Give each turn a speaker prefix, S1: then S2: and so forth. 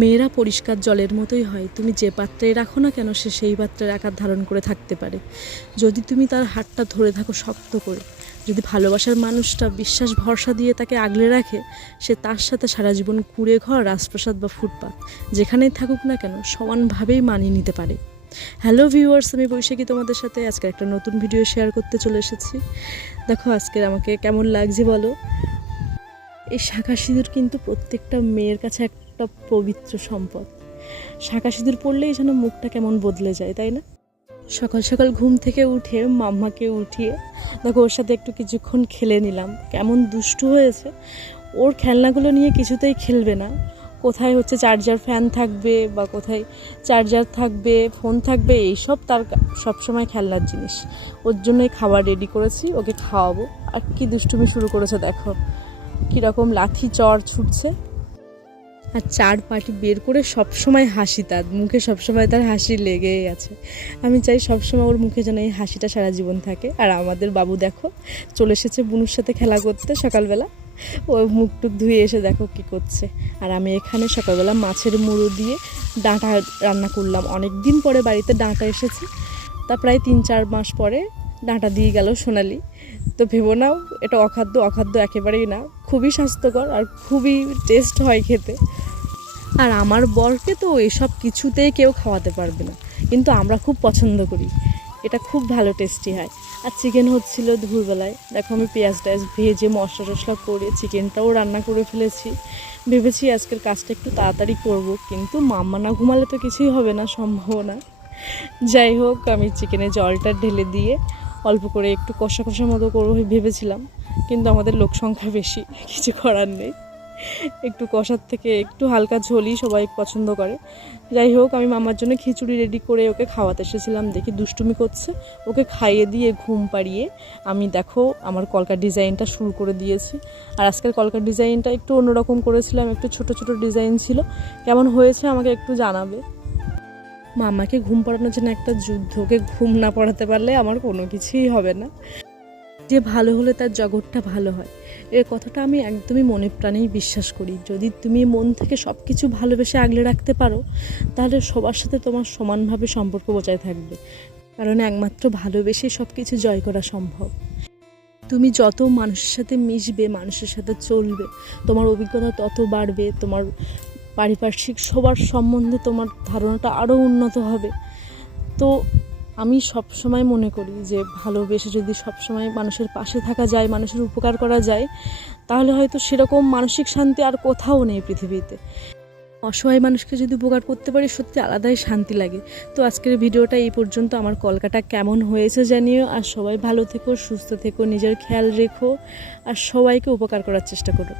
S1: মেয়েরা পরিষ্কার জলের মতোই হয়। তুমি যে পাত্রে রাখো না কেন সে সেই পাত্রের আকার ধারণ করে থাকতে পারে। যদি তুমি তার হাতটা ধরে থাকো শক্ত করে, যদি ভালোবাসার মানুষটা বিশ্বাস ভরসা দিয়ে তাকে আগলে রাখে, সে তার সাথে সারা জীবন কুড়ে ঘর, রাজপ্রাসাদ বা ফুটপাত, যেখানেই থাকুক না কেন সমানভাবেই মানিয়ে নিতে পারে। হ্যালো ভিউয়ার্স, আমি বৈশাখী তোমাদের সাথে আজকে একটা নতুন ভিডিও শেয়ার করতে চলে এসেছি। দেখো আজকের আমাকে কেমন লাগছে বলো? এই শাঁখা সিঁদুর কিন্তু প্রত্যেকটা মেয়ের কাছে একটা পবিত্র সম্পদ। শাঁখা সিঁদুর পড়লেই যেন মুখটা কেমন বদলে যায়, তাই না? সকাল সকাল ঘুম থেকে উঠে মাম্মাকে উঠিয়ে, দেখো ওর সাথে একটু কিছুক্ষণ খেলে নিলাম। কেমন দুষ্টু হয়েছে। ওর খেলনাগুলো নিয়ে কিছুতেই খেলবে না। কোথায় হচ্ছে চার্জার ফ্যান থাকবে বা কোথায় চার্জার থাকবে, ফোন থাকবে, এইসব তার সবসময় খেলনার জিনিস। ওর জন্যই খাবার রেডি করেছি, ওকে খাওয়াবো। আর কি দুষ্টুমি শুরু করেছে দেখো। কীরকম লাঠি চড় ছুটছে। আর চার পাটি বের করে সবসময় হাসি তার। মুখে সবসময় তার হাসি লেগেই আছে। আমি চাই সবসময় ওর মুখে যেন এই হাসিটা সারা জীবন থাকে। আর আমাদের বাবু দেখো, চলে এসেছে বুনুর সাথে খেলা করতে সকালবেলা। ও মুখ টুক ধুয়ে এসে দেখো কি করছে। আর আমি এখানে সকালবেলা মাছের মুড়ো দিয়ে ডাঁটা রান্না করলাম। অনেক দিন পরে বাড়িতে ডাঁটা এসেছে। তা প্রায় তিন চার মাস পরে ডাঁটা দিয়ে গেল সোনালি। তো ভেবো নাও এটা অখাদ্য। অখাদ্য একেবারেই না। খুবই স্বাস্থ্যকর আর খুবই টেস্ট হয় খেতে। আর আমার বরকে তো এসব কিছুতেই কেউ খাওয়াতে পারবে না। কিন্তু আমরা খুব পছন্দ করি। এটা খুব ভালো টেস্টি হয়। আর চিকেন হচ্ছিল দুপুরবেলায়। দেখো আমি পেঁয়াজ টায়াজ ভেজে মশলা টশলা করে চিকেনটাও রান্না করে ফেলেছি। ভেবেছি আজকের কাজটা একটু তাড়াতাড়ি করব, কিন্তু মাম্মা না ঘুমালে তো কিছুই হবে না সম্ভব না যাই হোক, আমি চিকেনে জলটা ঢেলে দিয়ে অল্প করে একটু কষা কষা মতো করব ভেবেছিলাম, কিন্তু আমাদের লোক সংখ্যা বেশি, কিছু করার নেই। একটু কষার থেকে একটু হালকা ঝোলই সবাই পছন্দ করে। যাই হোক, আমি মামার জন্য খিচুড়ি রেডি করে ওকে খাওয়াতে এসেছিলাম। দেখি দুষ্টুমি করছে। ওকে খাইয়ে দিয়ে ঘুম পাড়িয়ে আমি দেখো আমার কলকার ডিজাইনটা শুরু করে দিয়েছি। আর আজকের কলকার ডিজাইনটা একটু অন্যরকম করেছিলাম, একটু ছোট ছোট ডিজাইন ছিল। কেমন হয়েছে আমাকে একটু জানাবে। মামাকে ঘুম পাড়ানোর জন্য একটা যুদ্ধকে ঘুম না পড়াতে পারলে আমার কোনো কিছুই হবে না। যে ভালো হলে তার জগৎটা ভালো হয়। এর কথাটা আমি একদমই মনে প্রাণেই বিশ্বাস করি। যদি তুমি মন থেকে সব কিছু ভালোবেসে আগলে রাখতে পারো, তাহলে সবার সাথে তোমার সমানভাবে সম্পর্ক বজায় থাকবে। কারণ একমাত্র ভালোবেসেই সব কিছু জয় করা সম্ভব। তুমি যত মানুষের সাথে মিশবে, মানুষের সাথে চলবে, তোমার অভিজ্ঞতা তত বাড়বে, তোমার পারিপার্শ্বিক সবার সম্বন্ধে তোমার ধারণাটা আরও উন্নত হবে। তো আমি সব সময় মনে করি যে ভালোবেসে যদি সব সময় মানুষের পাশে থাকা যায়, মানুষের উপকার করা যায়, তাহলে হয়তো সেরকম মানসিক শান্তি আর কোথাও নেই পৃথিবীতে। অসহায় মানুষকে যদি উপকার করতে পারি, সত্যি আলাদাই শান্তি লাগে। তো আজকের ভিডিওটা এই পর্যন্ত। আমার কলকাটা কেমন হয়েছে জানিও। আর সবাই ভালো থেকো, সুস্থ থেকো, নিজের খেয়াল রেখো। আর সবাইকে উপকার করার চেষ্টা করো।